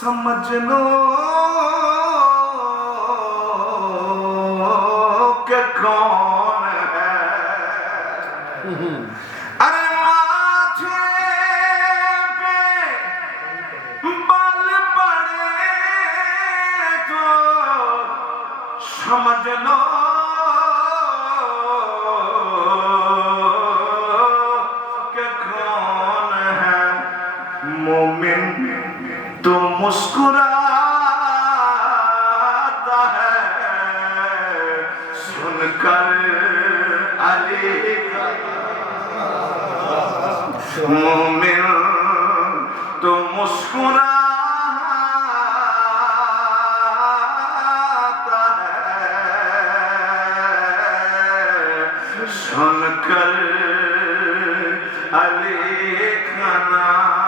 समझ लो कि कौन है। अरे माथे पे बाल पड़े तो समझ लो कि कौन है। मोमिन तो मुस्कुराता है सुनकर अली का। मोमिन तो मुस्कुराता है सुनकर अली का नाम।